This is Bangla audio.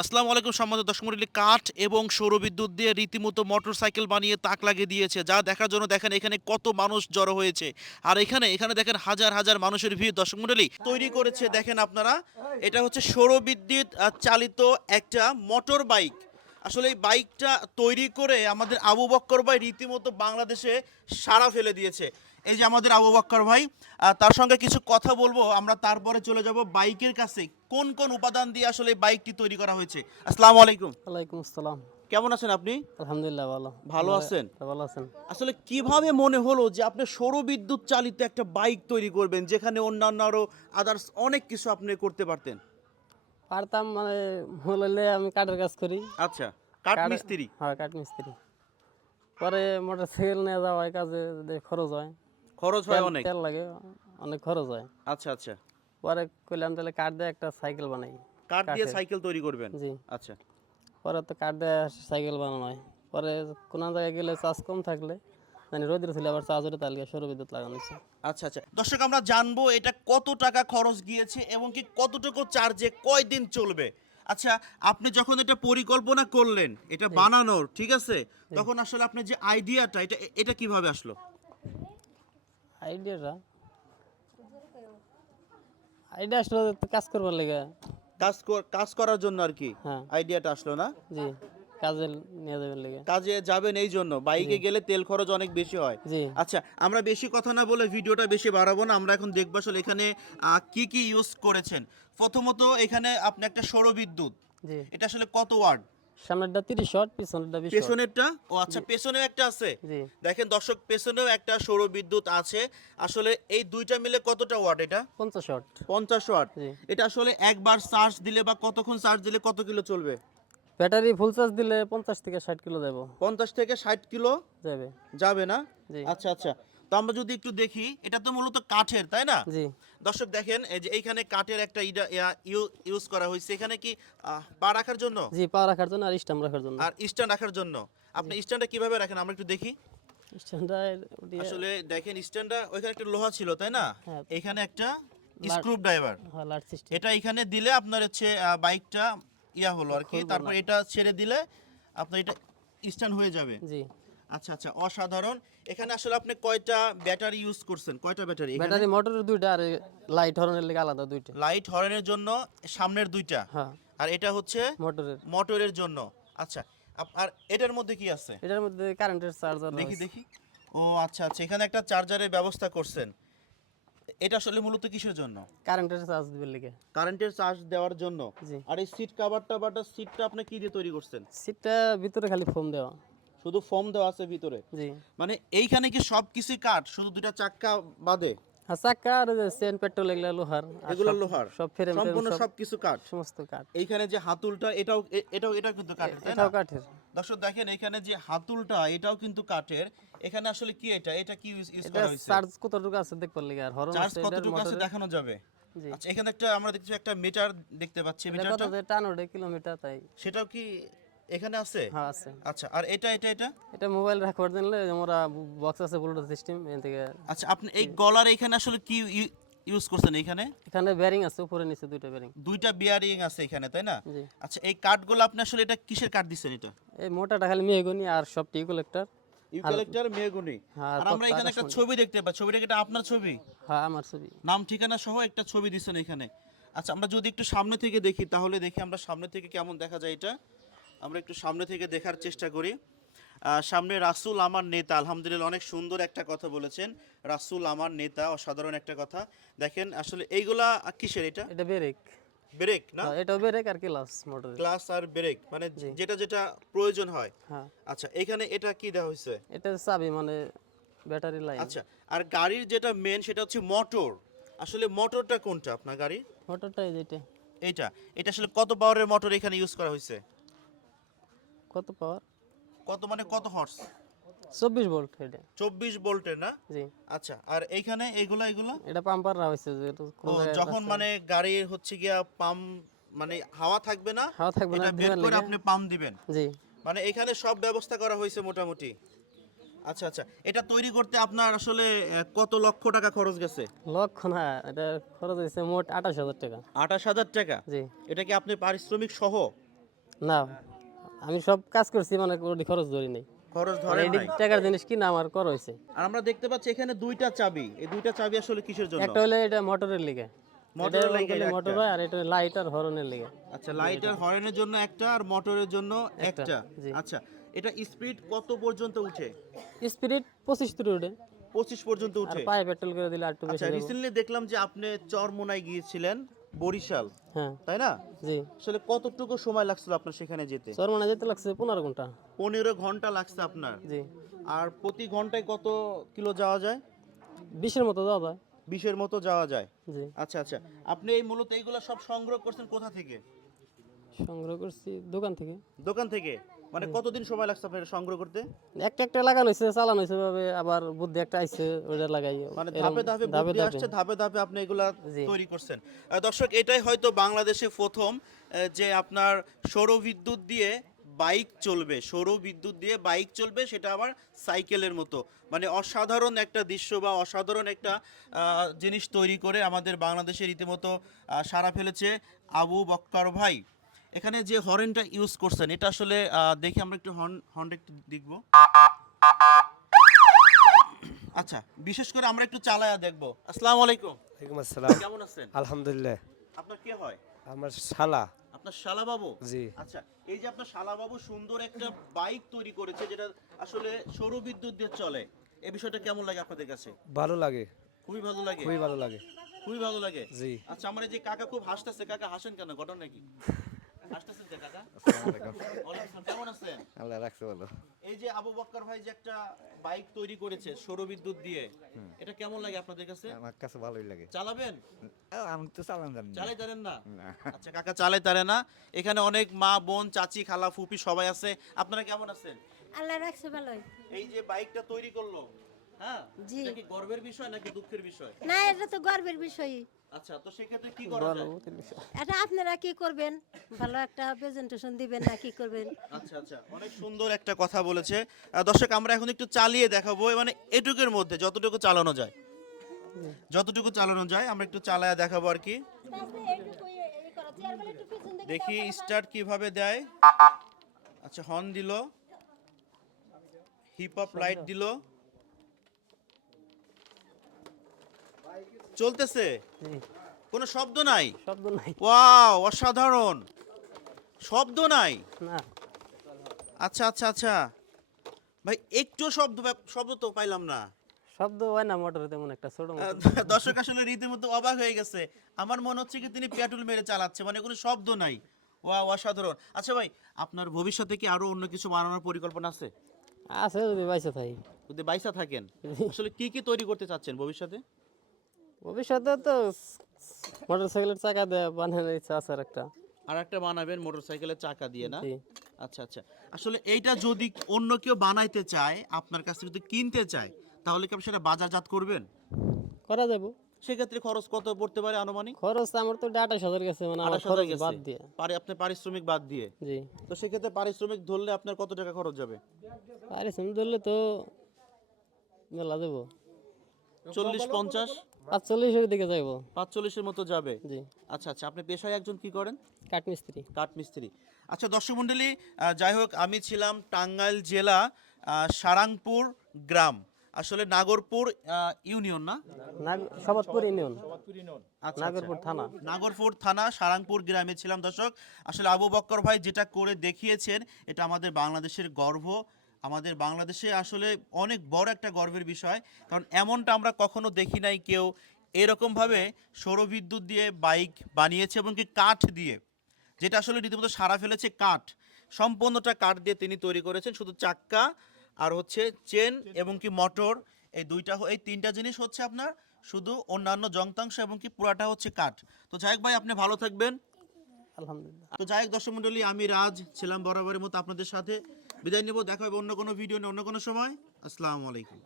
আসসালামু আলাইকুম সম্মানিত দর্শক মন্ডলী, কাঠ এবং সৌরবিদ্যুৎ দিয়ে রীতিমতো মোটরসাইকেল বানিয়ে তাক লাগিয়ে দিয়েছে। যা দেখার জন্য দেখেন এখানে কত মানুষ জড়ো হয়েছে। আর এখানে এখানে দেখেন হাজার হাজার মানুষের ভিড়। দর্শক মন্ডলী, তৈরি করেছে দেখেন আপনারা, এটা হচ্ছে সৌরবিদ্যুৎ চালিত একটা মোটর বাইক আসলে এই বাইকটা তৈরি করে আমাদের আবু বক্কর ভাই রীতিমতো বাংলাদেশে সাড়া ফেলে দিয়েছে। এই যে আমাদের আবু বক্কর ভাই তার সঙ্গে কিছু কথা বলব আমরা তারপরে চলে যাব বাইকের কাছে। কোন কোন উপাদান দিয়ে আসলে বাইকটি তৈরি করা হয়েছে? আসসালামু আলাইকুম। ওয়ালাইকুম আসসালাম। কেমন আছেন আপনি? আলহামদুলিল্লাহ ভালো। ভালো আছেন? ভালো আছেন? আসলে কীভাবে মনে হলো যে আপনি সৌরবিদ্যুৎ চালিত একটা বাইক তৈরি করবেন যেখানে অন্যান্য আরও আদার্স অনেক কিছু আপনি করতে পারতেন? পারতাম মানে হলে আমি কাঠের কাজ করি। আচ্ছা। কাঠ মিস্ত্রি। হ্যাঁ কাঠ মিস্ত্রি। পরে মোটর সাইকেল নিয়ে যাওয়া হয় কাজে খরচ হয়। খরচ হয় অনেক? তেল লাগে অনেক খরচ হয়। আচ্ছা আচ্ছা। পরে কইলাম তাহলে কাঠ দিয়ে একটা সাইকেল বানাই কাঠ দিয়ে সাইকেল তৈরি করবেন? জি। আচ্ছা। পরে তো কাঠ দিয়ে সাইকেল বানানো হয়। পরে কোনো জায়গায় গেলে চার্জ কম থাকলে মানে রোদের ছিল আবার চার্জ ওটা তাহলে সৌর বিদ্যুৎ লাগানো হয়েছে। আচ্ছা আচ্ছা। দর্শক আমরা জানব এটা কত টাকা খরচ গিয়েছে এবং কি কতটুকু চার্জে কয়দিন চলবে? আচ্ছা আপনি যখন এটা পরিকল্পনা করলেন এটা বানানোর ঠিক আছে? তখন আসলে আপনার যে আইডিয়াটা এটা এটা কীভাবে আসলো? আইডিয়াটা? আইডিয়া আসলো কাজ করবার লেগে। কাজ কর- কাজ করার জন্য আর কি? হ্যাঁ। আইডিয়াটা আসলো না? জি। কাজে নিয়ে যাবেন লেগে। কাজে যাবেন এই জন্য। বাইকে গেলে তেল খরচ অনেক বেশি হয়। জি। আচ্ছা আমরা বেশি কথা না বলে ভিডিওটা বেশি বাড়াবো না। আমরা এখন দেখব আসলে এখানে আহ, কি কি ইউজ করেছেন। প্রথমত এখানে আপনি একটা সৌরবিদ্যুৎ জি। এটা আসলে কত ওয়াট? সামনেরটা তিরিশ শট পিছনেরটা বিশ শট পেছনেরটা? ও আচ্ছা পেছনেও একটা আছে। জি। দেখেন দর্শক পেছনেও একটা সৌরবিদ্যুৎ আছে। আসলে এই দুইটা মিলে কতটা ওয়াট এটা? পঞ্চাশ শট পঞ্চাশ ওয়াট। জি। এটা আসলে একবার চার্জ দিলে বা কতক্ষণ চার্জ দিলে কত কিলো চলবে? ব্যাটারি ফুল চার্জ দিলে পঞ্চাশ থেকে ষাট কিলো দেবো। পঞ্চাশ থেকে ষাট কিলো যাবে। যাবে না? আচ্ছা আচ্ছা। তো আমরা যদি একটু দেখি এটা তো মূলত কাঠের তাই না? জি। দর্শক দেখেন এই যে এইখানে কাঠের একটা ইউজ করা হয়েছে। এখানে কি পা রাখার জন্য? জি পা রাখার জন্য আর স্টাম্প রাখার জন্য। আর স্ট্যান্ড রাখার জন্য। আপনি স্ট্যান্ডটা কীভাবে রাখেন? আমরা একটু দেখি। স্ট্যান্ডটা আসলে দেখেন স্ট্যান্ডটা ওইখানে একটা লোহা ছিল তাই না? হ্যাঁ। এখানে একটা স্ক্রু ড্রাইভার হ্যাঁ এটা এখানে দিলে আপনার হচ্ছে বাইকটা ইয়া হলো আর কি তারপর এটা ছেড়ে দিলে আপনার এটা স্ট্যান্ড হয়ে যাবে। জি। আচ্ছা আচ্ছা অসাধারণ। এখানে আসলে আপনি কয়টা ব্যাটারি ইউজ করছেন? কয়টা ব্যাটারি ব্যাটারি মোটরের দুইটা আর লাইট হরনের লেগে আলাদা দুইটা। লাইট হর্নের জন্য সামনের দুইটা? হ্যাঁ। আর এটা হচ্ছে মোটরের। মোটরের জন্য। আচ্ছা আর এটার মধ্যে কি আছে? এটার মধ্যে কারেন্টের চার্জার দেখি দেখি। ও আচ্ছা আচ্ছা এখানে একটা চার্জারের ব্যবস্থা করছেন। এটা আসলে মূলত কিসের জন্য? কারেন্টের চার্জ দিবে লেগে। কারেন্টের চার্জ দেওয়ার জন্য? জি। আর এই সিট কভারটা বাটা সিটটা আপনি কি দিয়ে তৈরি করছেন? সিটটা ভিতরে খালি ফোম দেওয়া। শুধু ফোম দেওয়া আছে ভিতরে? জি। মানে এইখানে কি সব কিছু কাঠ? শুধু দুইটা চাক্কা বাদে? আর চাক্কা আর চেন পেট্রোল এগুলা লোহার। এগুলো লোহার? সব ফ্রেম সম্পূর্ণ সব কিছু কাঠ? সমস্ত কাঠ। এইখানে যে হাতুলটা এটাও এটাও এটাও কিন্তু কাঠের তাই না? এটাও কাঠের। দর্শক দেখেন এখানে যে হাতুলটা এটাও কিন্তু কাঠের। এখানে আসলে কি এটা? এটা কি ইউজ এটা করা হয়েছে? চার্জ কতটুকু আছে দেখবার লেগে আর হরন চার্জ কতটুকু আছে দেখানো যাবে। আচ্ছা এখানে একটা আমরা দেখছি একটা মিটার দেখতে পাচ্ছি। কত মিটারটা? যে টান ওঠে কিলোমিটার তাই। সেটাও কি এখানে আছে? হ্যাঁ আছে। আচ্ছা আর এটা এটা এটা? এটা মোবাইল রাখবার দিলে আমরা বক্স আছে ব্লুটুথ সিস্টেম এখান থেকে আচ্ছা আপনি এই গলার এখানে আসলে কি ইউজ করছেন এখানে এখানে ব্যারিং আছে উপরে নিচে দুইটা ব্যারিং দুইটা বিয়ারিং আছে এখানে তাই না? আচ্ছা এই কাঠগুলো আপনি আসলে এটা কিসের কাঠ দিচ্ছেন এটা? এই মোটাটা খালি মেহগনি আর সব টি কালেক্টর ইউক্যালিপ্টার মেগুনি হ্যাঁ আর আমরা এখানে একটা ছবি দেখতে পাচ্ছি। ছবিটা কি এটা আপনার ছবি? হ্যাঁ আমার ছবি। নাম ঠিকানা সহ একটা ছবি দিচ্ছেন এখানে। আচ্ছা আমরা যদি একটু সামনে থেকে দেখি তাহলে দেখি আমরা সামনে থেকে কেমন দেখা যায় এটা। আমরা একটু সামনে থেকে দেখার চেষ্টা করি। সামনে রাসুল আমার নেতা। আলহামদুলিল্লাহ অনেক সুন্দর একটা কথা বলেছেন। রাসুল আমার নেতা অসাধারণ একটা কথা। দেখেন আসলে এইগুলা কিসের এটা? এটা ব্রেক। ব্রেক না? এটা ব্রেক আর ক্লাস মোটরের ক্লাস আর ব্রেক মানে যেটা যেটা প্রয়োজন হয়। হ্যাঁ। আচ্ছা এখানে এটা কি দেওয়া হয়েছে? এটা চাবি মানে ব্যাটারি লাইন। আচ্ছা আর গাড়ির যেটা মেন সেটা হচ্ছে মোটর আসলে মোটরটা কোনটা আপনার গাড়ির? মোটরটাই যেটা এইটা। এটা আসলে কত পাওয়ারের মোটর এখানে ইউজ করা হয়েছে? কত পাওয়ার কত মানে কত হর্স চব্বিশ ভোল্ট এটা। চব্বিশ ভোল্টের না? জি। আচ্ছা আর এইখানে এইগুলা এগুলা এটা পাম্পার যে কোনো ও, জায়গায় যখন মানে গাড়ির হচ্ছে গিয়া পাম্প মানে হাওয়া থাকবে না হাওয়া থাকবে না এটা বের করে আপনি পাম্প দিবেন। জি। মানে এখানে সব ব্যবস্থা করা হয়েছে মোটামুটি। আচ্ছা আচ্ছা এটা তৈরি করতে আপনার আসলে কত লক্ষ টাকা খরচ গেছে? লক্ষ না এটা খরচ হয়েছে মোট আঠাশ হাজার টাকা। আঠাশ হাজার টাকা? জি। এটা কি আপনি পারিশ্রমিক সহ? না। আমি সব কাজ করছি মানে ওটি খরচ ধরি নাই। খরচ মানে ধরে নাই। টাকার জিনিস কিনা আমার কর হয়েছে আর আমরা দেখতে পাচ্ছি এখানে দুইটা চাবি। এই দুইটা চাবি আসলে কিসের জন্য? একটা হলে এটা মোটরের লিগে। মোটরের লিগে মোটর আর এটা লাইট আর হরনের লিগে। আচ্ছা লাইট আর হর্নের জন্য একটা আর মোটরের জন্য একটা আচ্ছা এটা স্পিড কত পর্যন্ত উঠে? স্পিরিট পঁচিশ তুলে উঠে। পঁচিশ পর্যন্ত উঠে? পায়ে পেট্রোল করে দিলে আর একটু বেশি আচ্ছা রিসেন্টলি দেখলাম যে আপনি চরমোনায় গিয়েছিলেন। বরিশাল হ্যাঁ। তাই না? জি। আসলে কতটুকু সময় লাগছিল আপনার সেখানে যেতে? চরমানা যেতে লাগছে পনেরো ঘণ্টা। পনেরো ঘণ্টা লাগছে আপনার? জি। আর প্রতি ঘন্টায় কত কিলো যাওয়া যায়? বিশের মতো যাওয়া যায়। বিশের মতো যাওয়া যায়? জি। আচ্ছা আচ্ছা। আপনি এই মূলত এইগুলো সব সংগ্রহ করছেন কোথা থেকে? সংগ্রহ করছি দোকান থেকে। দোকান থেকে? মানে কতদিন সময় লাগছে আপনার সংগ্রহ করতে? একটা একটা লাগানো হয়েছে চালানো হয়েছে ভাবে আবার বুদ্ধি একটা আইছে ওটা লাগাই। মানে ধাপে ধাপে বুদ্ধি আসছে ধাপে ধাপে আপনি এগুলা তৈরি করছেন। দর্শক এটাই হয়তো বাংলাদেশে প্রথম যে আপনার সৌরবিদ্যুৎ দিয়ে বাইক চলবে সৌর বিদ্যুৎ দিয়ে বাইক চলবে সেটা আবার সাইকেলের মতো। মানে অসাধারণ একটা দৃশ্য বা অসাধারণ একটা আহ, জিনিস তৈরি করে আমাদের বাংলাদেশে রীতিমতো সারা ফেলেছে আবু বক্কর ভাই। এখানে যে হর্নটা ইউজ করছেন এটা আসলে দেখি আমরা একটু হর্ন হর্নটা একটু দেখব। আচ্ছা বিশেষ করে আমরা একটু চালায়া দেখব। আসসালামু আলাইকুম। ওয়ালাইকুম আসসালাম। কেমন আছেন? আলহামদুলিল্লাহ। আপনার কে হয়? আমার শালা। আপনার শালা বাবু জি। আচ্ছা এই যে আপনার শালা বাবু সুন্দর একটা বাইক তৈরি করেছে যেটা আসলে সৌর বিদ্যুৎ দিয়ে চলে এই বিষয়টা কেমন লাগে আপনাদের কাছে? ভালো লাগে। খুবই ভালো লাগে? খুবই ভালো লাগে। খুবই ভালো লাগে? জি। আচ্ছা আমার এই যে কাকা খুব হাসতেছে কাকা হাসেন কেন? ঘটনা কি? হাসতেছেন যে কাকা? ওয়ালাইকুম আসসালাম, কেমন আছেন? আল্লাহ রাখছে বলো এই যে আবু বক্কর ভাই যে একটা বাইক তৈরি করেছে সৌর দিয়ে এটা কেমন লাগে আপনাদের কাছে? আমার কাছে ভালোই লাগে। চালাবেন? আমি তো চালান জানি চালাই জানেন না? না। আচ্ছা কাকা চালাই তারে না। এখানে অনেক মা বোন চাচি খালা ফুপি সবাই আছে। আপনারা কেমন আছেন? আল্লাহ রাখছে ভালোই। এই যে বাইকটা তৈরি করল হ্যাঁ? জি। এটা কি গর্বের বিষয় নাকি দুঃখের বিষয়? না এটা তো গর্বের বিষয় আচ্ছা তো সেক্ষেত্রে কি করা যায়? এটা আপনারা কি করবেন? ভালো একটা প্রেজেন্টেশন দিবেন না কি করবেন? আচ্ছা আচ্ছা অনেক সুন্দর একটা কথা বলেছে। দর্শক আমরা এখন একটু চালিয়ে দেখাবো মানে এটুকুর মধ্যে যতটুকু চালানো যায়। যতটুকু চালানো যায় আমরা একটু চালায়া দেখাবো আর কি। দেখি স্টার্ট কীভাবে দেয়। আচ্ছা হর্ন দিল। হিপ হপ লাইট দিল। চলতেছে? কোনো শব্দ নাই? শব্দ নাই। ওয়াও অসাধারণ। শব্দ নাই? না। আচ্ছা আচ্ছা আচ্ছা। ভাই একটু শব্দ শব্দ তো পাইলাম না। শব্দ হয় না মোটরে তেমন একটা ছোট দর্শক আসলে রীতিমতো অবাক হয়ে গেছে। আমার মনে হচ্ছে কি তিনি পেট্রোল মেরে চালাচ্ছে মানে কোনো শব্দ নাই। ওয়া অসাধারণ। আচ্ছা ভাই আপনার ভবিষ্যতে কি আরও অন্য কিছু বানানোর পরিকল্পনা আছে? আছে যদি বাইসে থাকি। যদি বাইসা থাকেন আসলে কি কি তৈরি করতে চাচ্ছেন ভবিষ্যতে? ভবিষ্যতে তো মোটর সাইকেলের চাকা দেয় বানানোর ইচ্ছা আছে একটা আর একটা বানাবেন মোটরসাইকেলের চাকা দিয়ে না? আচ্ছা আচ্ছা। আসলে এইটা যদি অন্য কেউ বানাইতে চায় আপনার কাছ যদি কিনতে চায় তাহলে কি আপনি সেটা বাজারজাত করবেন? করা যাব। সেক্ষেত্রে খরচ কত পড়তে পারে আনুমানিক? খরচ আমার তো আঠাশ হাজার গেছে মানে আমার 28,000 খরচ গেছে। বাদ দিয়ে। পারে আপনার পারিশ্রমিক বাদ দিয়ে? জি। তো সেক্ষেত্রে পারিশ্রমিক ধরলে আপনার কত টাকা খরচ যাবে? সিম ধরলে তো মেলা দেবো। চল্লিশ পঞ্চাশ? পাঁচচল্লিশের দিকে যাইবো। পাঁচচল্লিশের মতো যাবে? জি। আচ্ছা আচ্ছা আপনি পেশায় একজন কি করেন? কাঠমিস্ত্রি। কাঠমিস্ত্রি। আচ্ছা দর্শক মণ্ডলী যাই হোক আমি ছিলাম টাঙ্গাইল জেলা সারাংপুর গ্রাম। আসলে নাগরপুর ইউনিয়ন না? ইউনিয়ন। আচ্ছা। নাগরপুর থানা। নাগরপুর থানা সারাংপুর গ্রামে ছিলাম দর্শক। আসলে আবু বক্কর ভাই যেটা করে দেখিয়েছেন এটা আমাদের বাংলাদেশের গর্ব। আমাদের বাংলাদেশে আসলে অনেক বড় একটা গর্বের বিষয়। কারণ এমনটা আমরা কখনো দেখি নাই কেউ এরকমভাবে সৌরবিদ্যুৎ দিয়ে বাইক বানিয়েছে এবং কি কাঠ দিয়ে যেটা আসলে রীতিমতো সারা ফেলেছে কাঠ। সম্পূর্ণটা কাঠ দিয়ে তিনি তৈরি করেছেন শুধু চাক্কা আর হচ্ছে চেন এবং কি মোটর এই দুইটা এই তিনটা জিনিস হচ্ছে আপনার শুধু অন্যান্য যন্ত্রাংশ এবং কি পুরাটা হচ্ছে কাঠ। তো যাই ভাই আপনি ভালো থাকবেন। আলহামদুলিল্লাহ। তো যাই হোক দর্শক মণ্ডলী আমি রাজ ছিলাম বরাবরের মতো আপনাদের সাথে। বিদায় নেব দেখা হবে অন্য কোনো ভিডিও নিয়ে অন্য কোনো সময়। আসসালামু আলাইকুম।